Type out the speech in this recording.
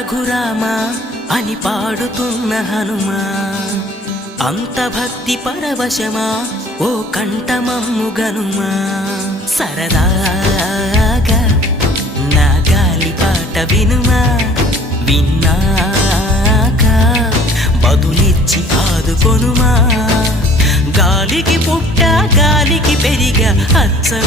రఘురామా అని పాడుతున్న హనుమా, అంత భక్తి పరవశమా ఓ కంఠమమ్ము గనుమా. సరదాగా నా గాలి పాట వినుమా, విన్నాక బదులిచ్చి ఆదుకొనుమా. గాలికి పుట్ట గాలికి పెరిగా అచ్చం